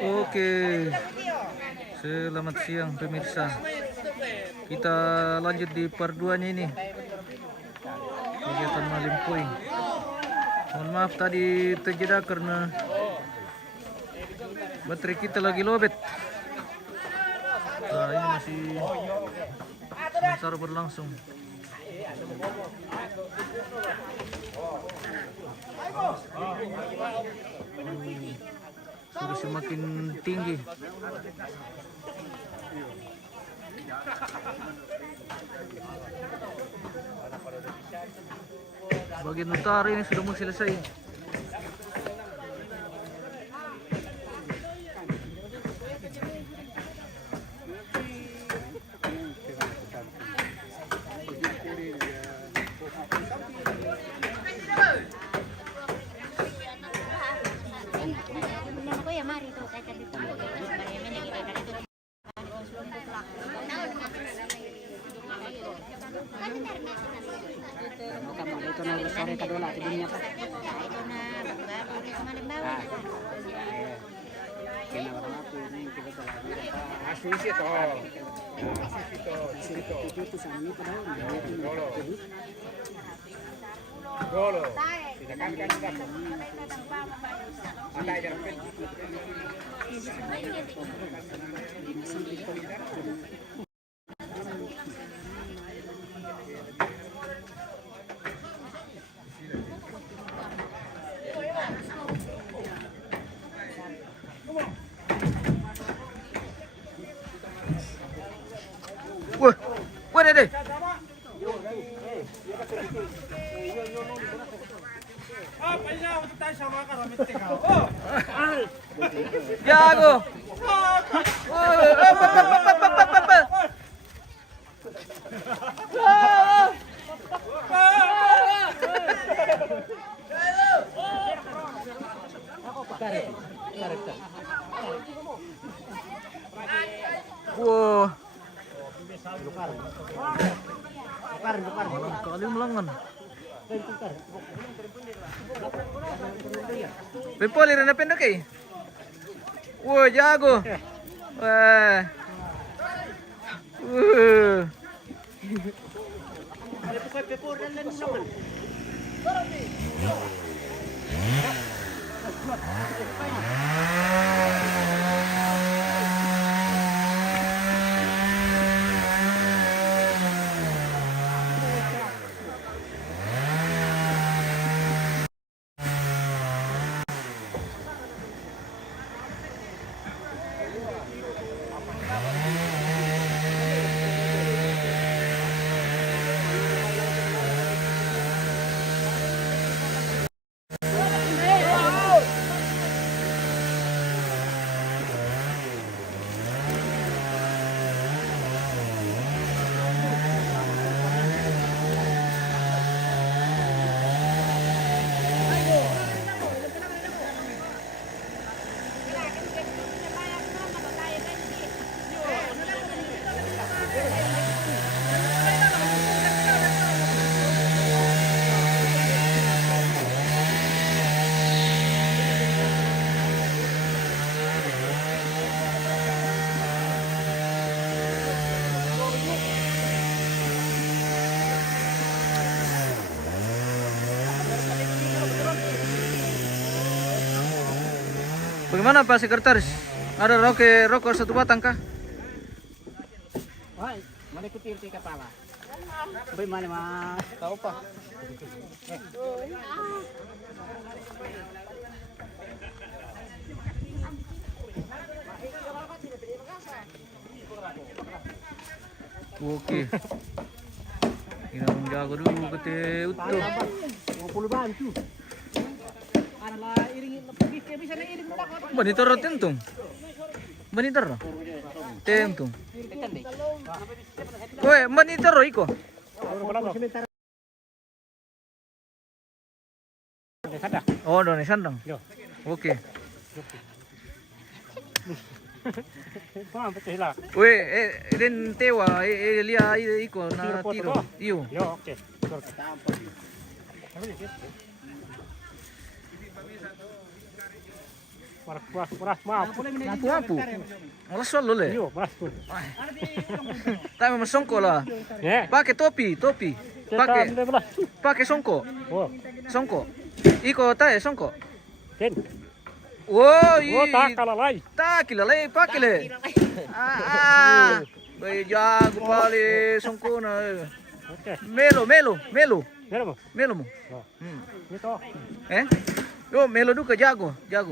Oke, selamat siang pemirsa. Kita lanjut di part 2-nya ini. Kegiatan malim puing. Mohon maaf tadi terjeda karena baterai kita lagi lobet. Nah, ini masih sementara berlangsung. Sudah semakin tinggi. Bagian utara ini sudah mau selesai. Ito na sore kadola di dunia pa. Ito na bago ulit sa Malimbaw. Kinawaran ako yung kita sa labi. Asisi to. Asisi to. Ito sa amin pa daw. Golo. Tidak kan dapat. Ada aja rapid. Wah, wah deh. Jago. Wow. Malam kali melangan. Pepoli na pendek eh. Wah, jago. Wah. Bagaimana Pak Sekretaris? Ada rokok satu batang kah? Wah, mana kutil ti kepala. Bagaimana mah? Tahu pa. Oke. Kita menjaga dulu kete utuh. 20 bantu. Monitor tentung. Monitor. Tentung. Kowe monitor iko. Oh, doni sandang. Oke. Weh, den tewa, lia iko na tiro. Iyo. Yo, oke. Maaf. Lampu. Malas solo le. Yo, maaf. Tayo masongko lah. Ya. Pakai topi. Pakai songko. Oh, Songko. Iko tayo songko. Ken. Wow, Oh, tak kalah lagi. Takila le, pakile. Bay jago pali songko na. Oke. Melo. Mana mo? Melo mo. Oh, Hmm. ito. Yo, melo duka jago. Ya,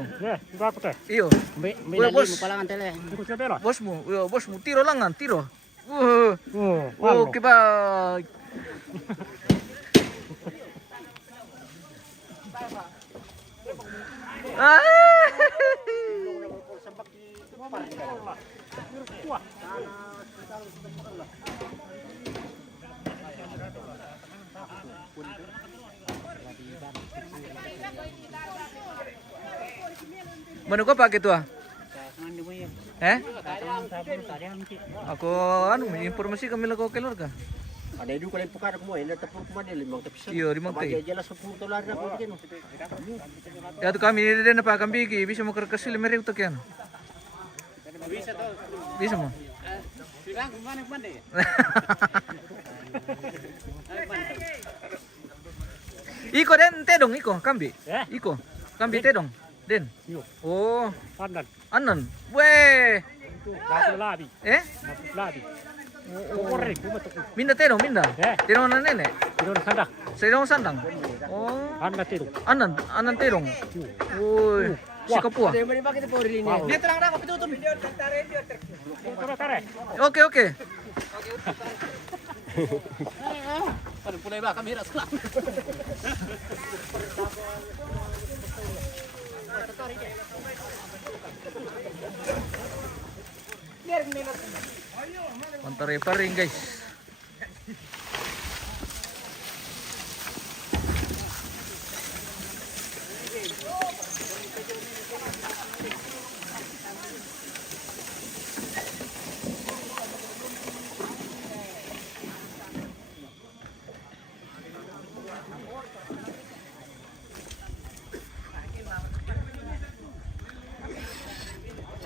iba ko te. Iyo. May Bos. mo pala ang tele. Iko sa pera. Bosmu, tiro langan, tiro. Oh, Kiba. Mana kau pakai tu? Ako informasi kami lang ko kelor ka. Ada itu kalian pukar mo ina tapos mo din limang tapisan. Iyo, limang tay. Jala sa $10 na ko din. Ya tu kami ni na pa kami ki bisa mo karkasil mere utak yan. Bisa mo. Bilang kemana kemana? Iko den tedong iko kambi. Eh? Iko. Kambi tedong. Den. Yo, Oh, pandan. anan. Weh. Dapat labi. Eh? Dapat labi. Korek, kumatok. Minda tedong minda. Eh? Tedong na nene. Ito na sandak. Sedong sandang. Oh, Anda tiro. anan tedong. Uy. Si kapua. Ada mali bakit po rin ni. Dito lang na ko pitutom. Tare. Oke. Ano pulay ba kamera sa lang. Pantare pa rin guys.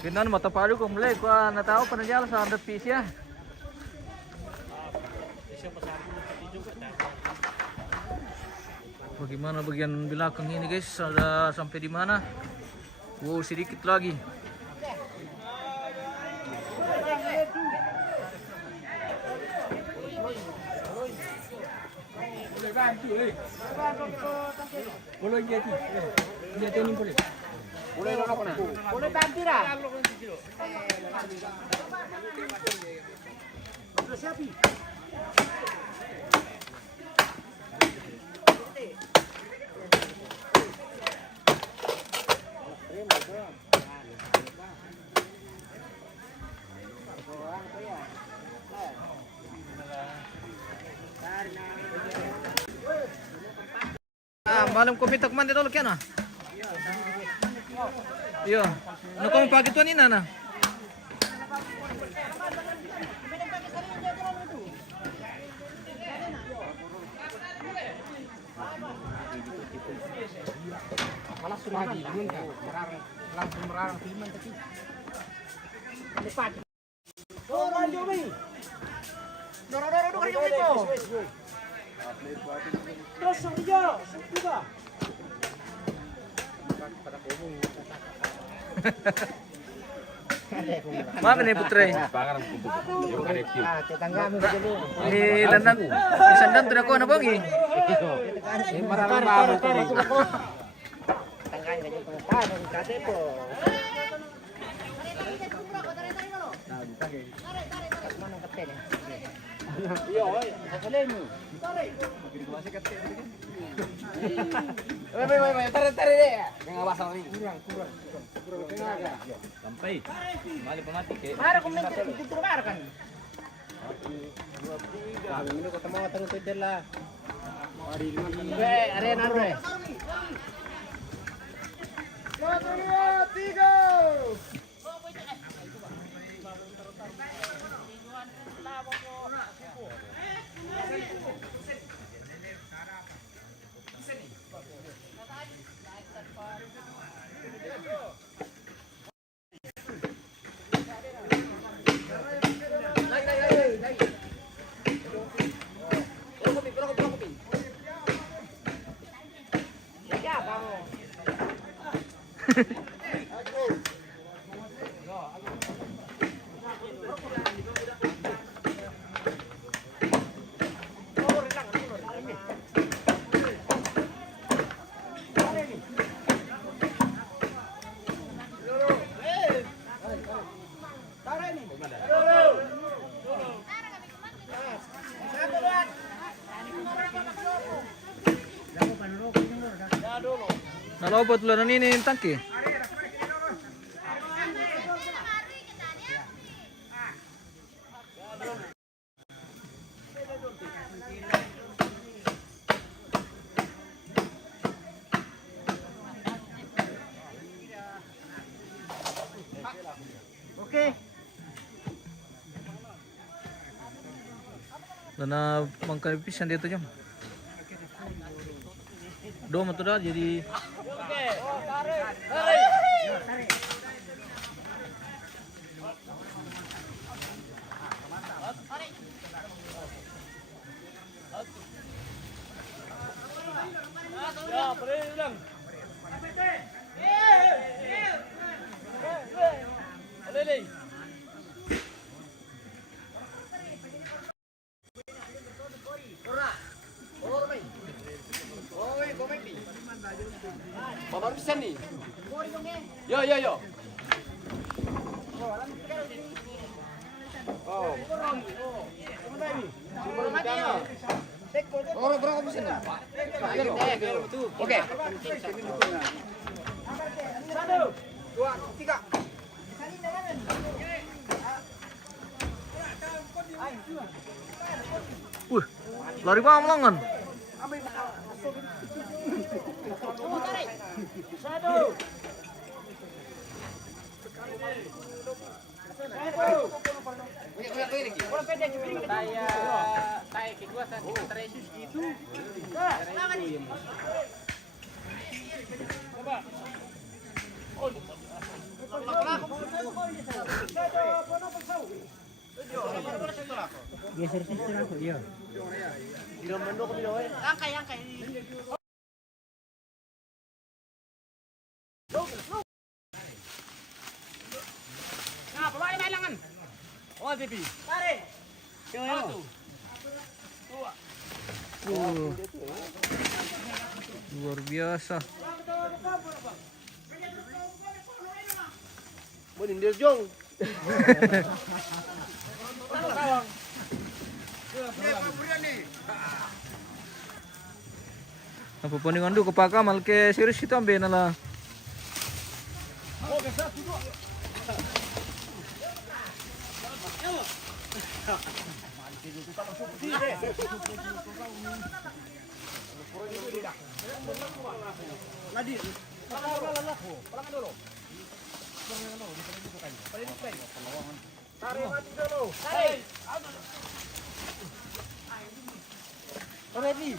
Kinan matapado ko mulai ko natao pa na jala sa 100 piece ya. Bagaimana bagian belakang ini guys? Sudah sampai di mana? Wow, sedikit lagi. Boleh na ako na. Boleh tantira. Malam kumita kumanda dulu kena. Iya. Ano kung pagi tuan ina na? Malas sudah di yun ka. Langsung merarang timan tadi. Cepat. Oh, maju mi. Doro kayo dito. Terus saja, sudah. Mana nih putre? Tetangga mo dulu. Ni landan, ni sandan tu ako na bongi. Marami bago ko dito. Tetangga ganyan ko pa ng kate po. Mana kate ni? Iyo, kasalin mo. Wait, tara deh. Jangan basah ni. Kurang. Sampai. Mali pamati ke. Mara kung nagtuturo mara kan. Kami ini ketemu tengah tu lah. Arena re. Nalobot lo na nini yung tangke. Oke. Na mangkanipisan dito jam. Do mo to dah jadi Baru bisa nih. Yo yo yo. Oh. Oh, berapa bisa nih? Oke. 1, 2, 3. wih, lari bang melongan. Geser sister aku, iya. Nah, peluang bailangan. Oh, TV. Tarik. Luar biasa. Menindir jong. Apa pun dengan du kepaka mal ke serius kita ambil nala. Tarik mati dulu. Tarik. Ready.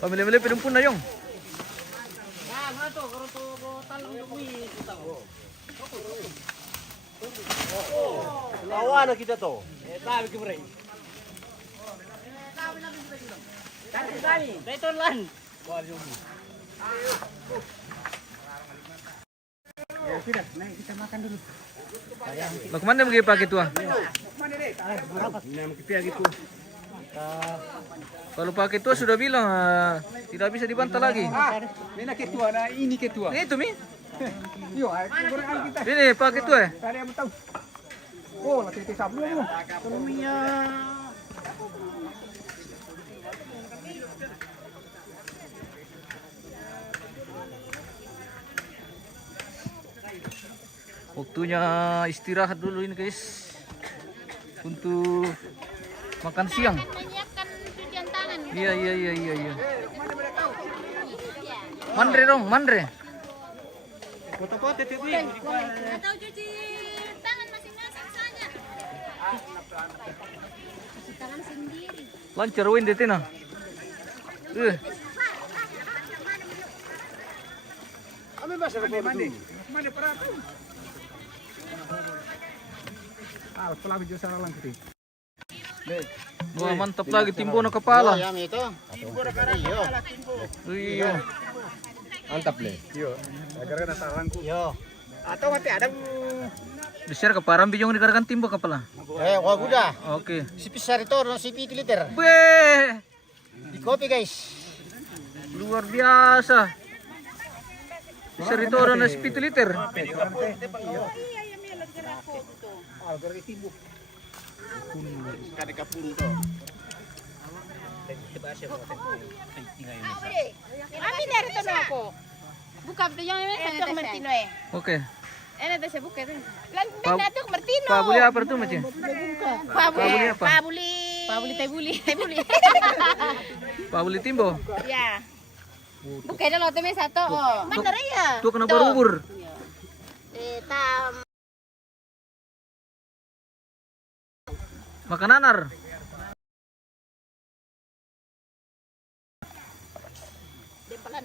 Pamili-mili pinumpun na yung. Lawan na kita to. Tabi ke bray. Tabi. Betul lan. Ya sudah, naik kita makan dulu. Lah kemana pergi pagi tua? Kalau pakai tua sudah bilang tidak bisa dibantah lagi. Ini ketua, nah ini ketua. Ini itu mi? Yo, kurang kita. Ini pakai tua. Tadi yang tahu. Oh, nanti kita sablu mu. Ekonominya. Waktunya istirahat dulu ini guys. Untuk makan siang. Menyiapkan cucian tangan. Iya. Mandre dong, mandre. Foto-foto TV. Atau cuci tangan masing-masing saja. Cuci tangan sendiri. Lancar win dito na. Kami ba sa Mandi. Mandi para tu. Pelapis jauh sana lang kita. Wah, mantap lagi timbo na kepala. Ayam itu. Timbo na kepala timbo. Iya. Mantap le. Yo. Agar na sarangku. Yo. Atau mati ada Di-share ke parang bijong dikarakan timbo kepala. Wah udah. Oke. Si pisar itu no si liter. Beh, Di kopi guys. luar biasa. Bisa itu orang nasi 7 liter. kada kapung to. Kami dari tanah ako. Buka betul yang ini satu Martino eh. Oke. Ini ada saya buka tu. Lan datuk Martino. Pabuli apa tuh macam? Pabuli apa? Pabuli tebuli. Pabuli timbo. Ya. Buka dah lote satu. Oh. Benar ya? Tuh kena barubur. Tam. Makan nanar. Dempalan.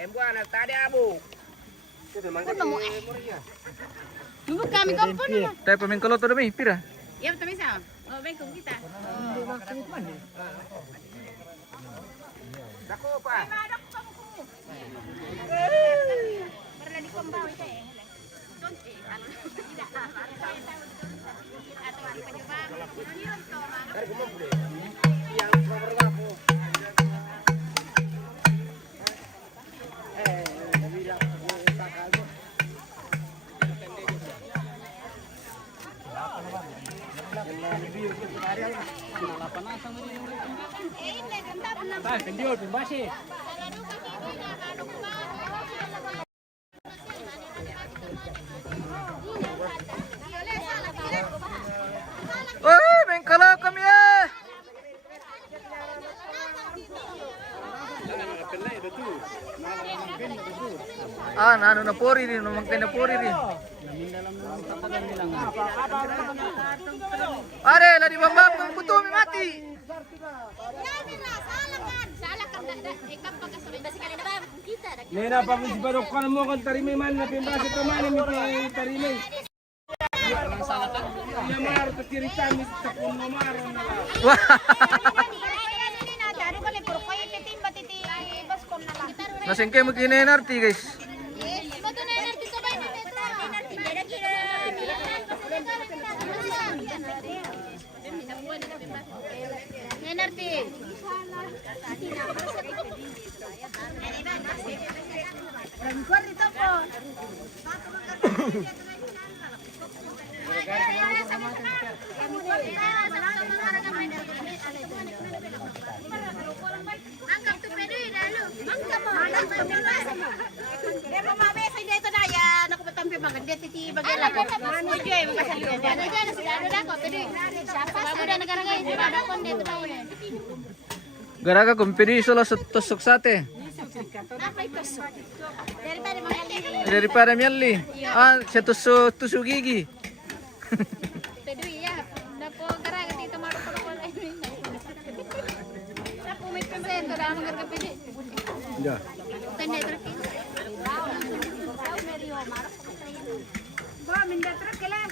Embuan tadi abu. Dulu kami kompon na. Tayo paming kalot na may pira. Ya betul misal. Oh, bengkong kita. Dako pa. Pernah di kombau itu ya. Oh, main kalot kami ya. Ah, nano na pori rin, numangkay na pori rin. Are, ladi bambam, puto mi mati. Nena pa si barok ka mo kan tarimay man na pimbasa to man mi tarimay. Ya mar to tiritan mi sa puno maro na la. Wah, nasengke magkina narti guys. Angkat tu pedui dulu. Angkat mo. Mama sa dito na ya. Naku patampi maganda titi bagala. Ujoy makasali na. Ujoy na sila na ko tadi. Babu dan negara ngayon sila ada kon dito na. Garaga kumpiriso la tusok sate. Apa itu? Daripada magali. Daripada miali. Ah, siya tusuk gigi. Pedui ya. Napo garaga dito maro-maro na ini. Napo may pemento dah ngarga pedui. Ya. Tanda terus. Ba minda terus kala.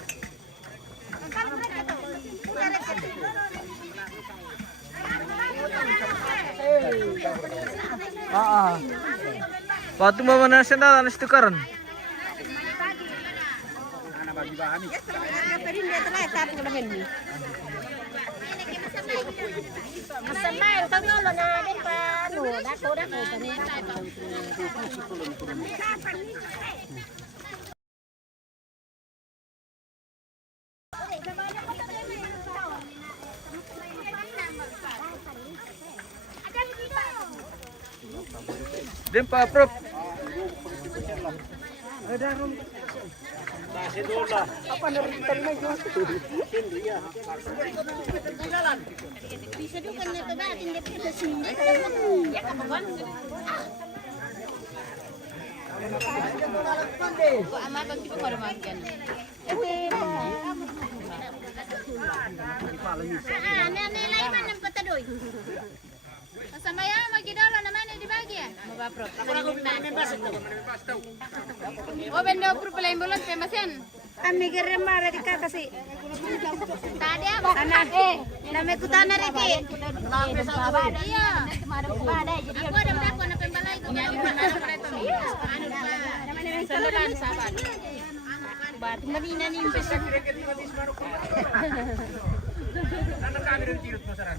Waktu mau mana senda anas tukaran. Ana bagi bahan ni. Masamay, ito nga lo na din pa ano, dako kani. Din pa prop. Bisa dukan na ito ba? Hindi pa ito sindi. Ya kapawan. Ama pag di pa marumagan. Nilay man ng Prot. Oh, benda pala yung bulan, famous yan. Kami kira mara di kata si. Tadi apa? Anak name kutana riki. Iya. Aku ada berapa anak pembalai itu? Nyali mana ada itu? Anu ba? Saluran sahabat. Batu nabina ni impes. Nanti kami dari tirut pasaran.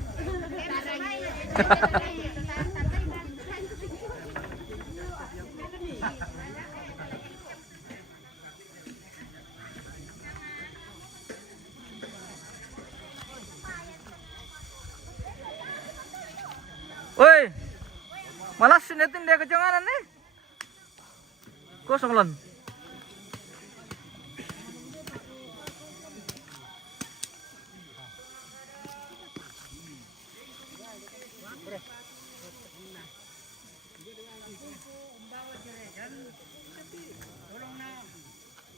Woi, malas sinetin dia kejanganan nih. Kosong lon.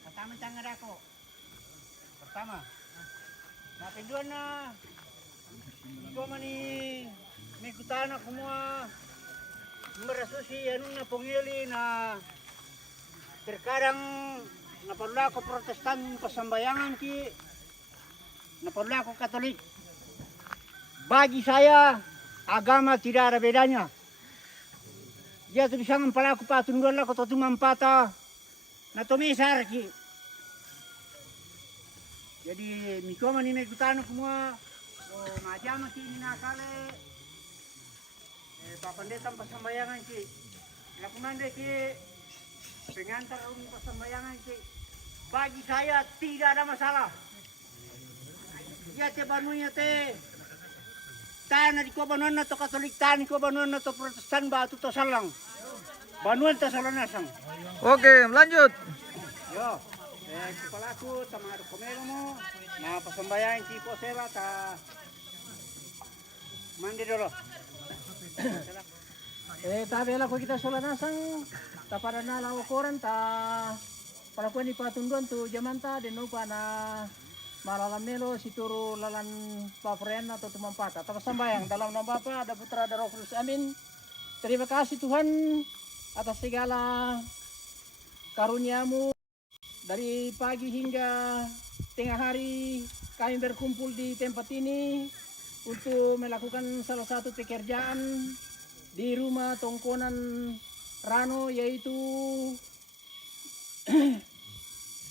Pertama canggah aku. Pertama. Nah kedua na. Ikaw man ni may kutana ko mo merasusi anu na pungili na terkadang napadula ko Protestan pasambayangan ki napadula ko Katolik. Bagi saya agama tidak ada bedanya. Dia tulisan palaku patunggal ko to tumampata na tumisar ki. Jadi miko man ni may kutana ko mo majama ki nakale papandetan pasambayangan ki lakumande ki pengantar pasambayangan ki bagi saya tidak ada masalah ya te banunya te tanah di ko banuan na to Katolik tanah ko banuan na to Protestan batu to salang banuan to salanasang. Oke, lanjut. Yo kepalaku sama dokumeno mo na pasambayangan ki po sela ta mandi dulu. Tabi lang ko kita solanasang tapada na lawa koran ta para ko ni patunduan tu jamanta deno pa na malalamelo situru lalan paprena atau tumampata tapos sambayang dalam nama Bapa ada Putra ada Roh Kudus amin. Terima kasih Tuhan atas segala karuniamu dari pagi hingga tengah hari kami berkumpul di tempat ini untuk melakukan salah satu pekerjaan di rumah tongkonan Rano yaitu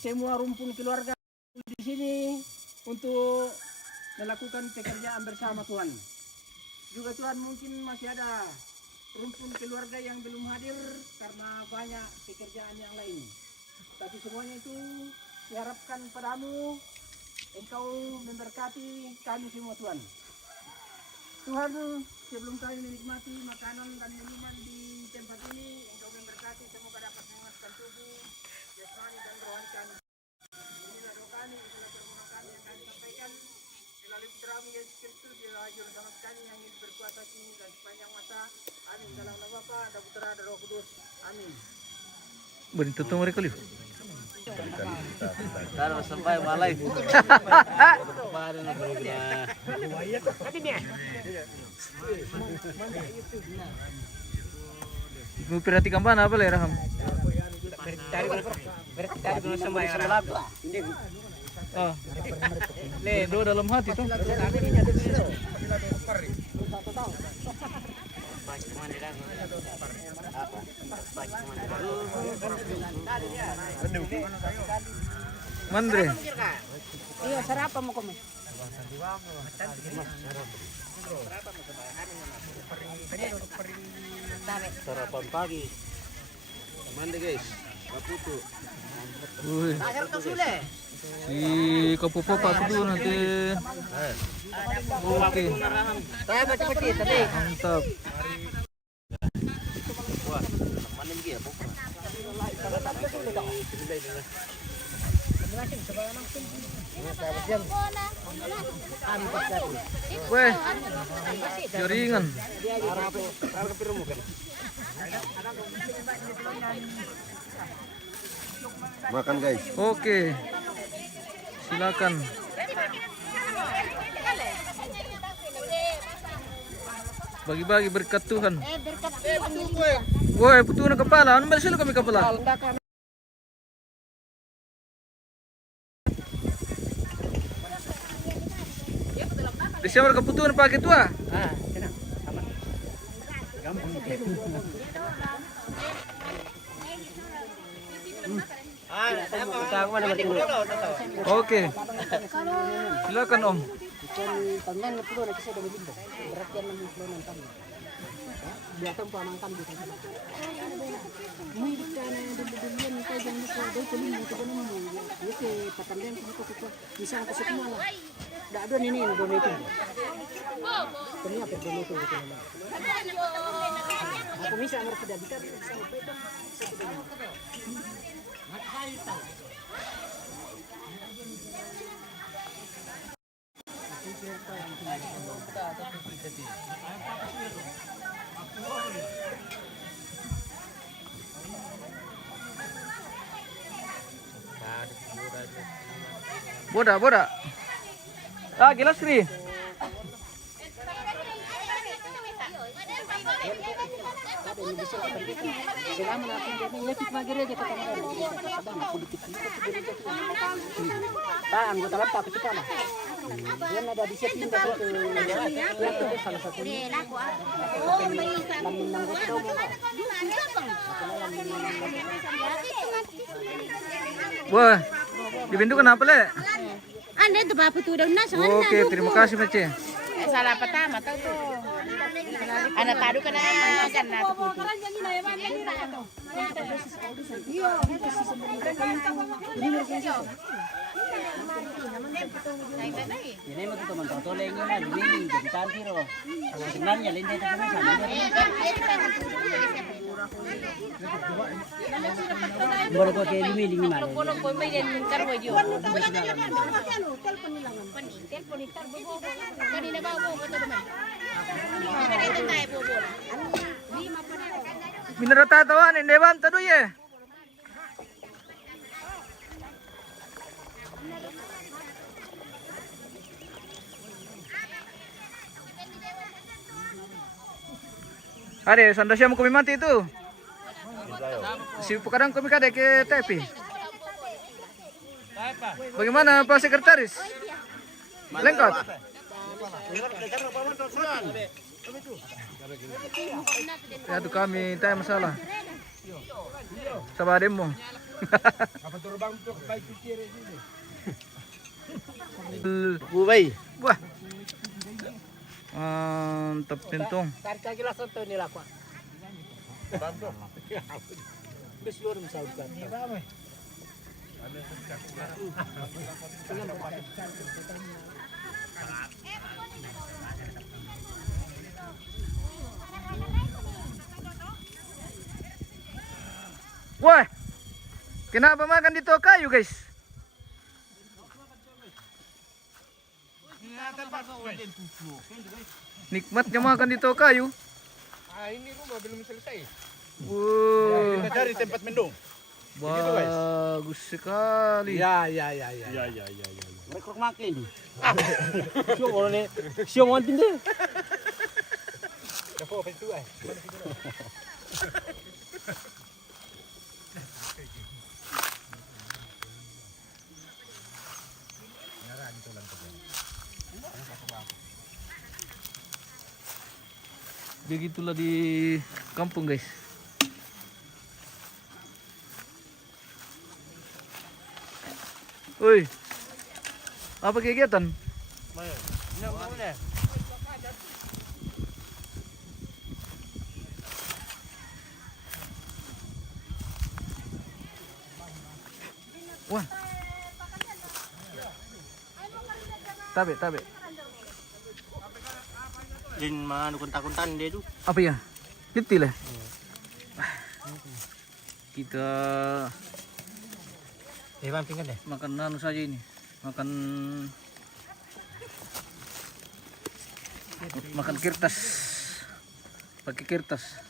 semua rumpun keluarga di sini untuk melakukan pekerjaan bersama Tuhan. Juga Tuhan mungkin masih ada rumpun keluarga yang belum hadir karena banyak pekerjaan yang lain. Tapi semuanya itu diharapkan padamu Engkau memberkati kami semua Tuhan. Tuhan, sebelum kami menikmati makanan dan minuman di tempat ini, Engkau memberkati semoga dapat menguatkan tubuh, jasmani dan rohani kami. Inilah doa kami, inilah permohonan kami yang kami sampaikan. Melalui putramu Yesus Kristus, dialah juru selamat kami yang hidup berkuasa kini dan sepanjang masa. Amin. Dalam nama Bapa, ada Putra, ada Roh Kudus. Amin. Bentuk tuh mereka lihat. Taruh sampai malai. Kemarin berguna. Mau perhatikan mana apa lah Raham? Dari dulu sembahyang. Oh, ledo dalam hati tuh. Mandre. Iya, sarapan mo kami. Sarapan pagi. Mandi guys. Maputo. Wih, si Kapupo Pak Kudu nanti. Oke, Saya baca kecil tadi. mantap. Weh, jaringan. Makan guys. Oke, silakan. Bagi-bagi berkat Tuhan. Berkat Tuhan ini. Woi, putuh kepala. Ano ba sila kami kepala? Di siapa keputuhan pakai tua? Ah, tenang. Aman. Gampang itu. Oke. Silakan Om. Tangan itu udah bisa dari bintang. Berat yang namanya keluaran tamu. Biasa pulang tamu gitu. Ini kan dulu kita jangan lupa deh kuning itu kan mau. Oke, pakandan kita bisa ke semua lah. Enggak ada ini donate. Ini apa donate gitu. Aku bisa ngerti tidak bisa itu. Boda. Ah, gelas Sri. Selama natin dyan, yakit magire aja kata kadang politik ini anggota lang takut kita lah. Yan ada di siapin dapat itu salah satu. Lamin ng gusto mo. Wah, di pintu kenapa le? Anda itu bapak tuh udah nasa. Oke, terima kasih Mece. Salah pertama tahu tuh. Anak tadu kena kan Ini mah teman totole ini mah dibeli jadi cantik loh. Sebenarnya linde itu sama sama. Baru kau kayak dibeli ni mana? Kalau kau main ntar bojo. Kanina ba bobo to naman? Kanina tayo bobo. Minaratatawan, hindi ba? Tado ye. Ade, sandasya mo kami mati itu. Si kadang kami kada ke tepi. Bagaimana Pak Sekretaris? Lengkap. Ya tuh kami tanya masalah. Sama ademmu. Bubay. Wah. Mantap pintung. Tarik lagi langsung tuh nila ko. Bis lurus misalkan. Wah. Kenapa makan di kayu, guys? Nikmatnya makan di kayu. Ah, ini rumah belum selesai. Wow. Kita cari tempat mendung. Bagus sekali. Ya. Mereka makin. Siapa orang ni? Siapa orang tinggal? Dapat apa itu eh? Begitulah di kampung, guys. Woi, apa kegiatan? Wah, tabe. Din mana kunta-kuntan dia tu. Apa ya? Detail ya? Kita Bang tinggal deh. makan anu saja ini. Makan kertas. Pakai kertas.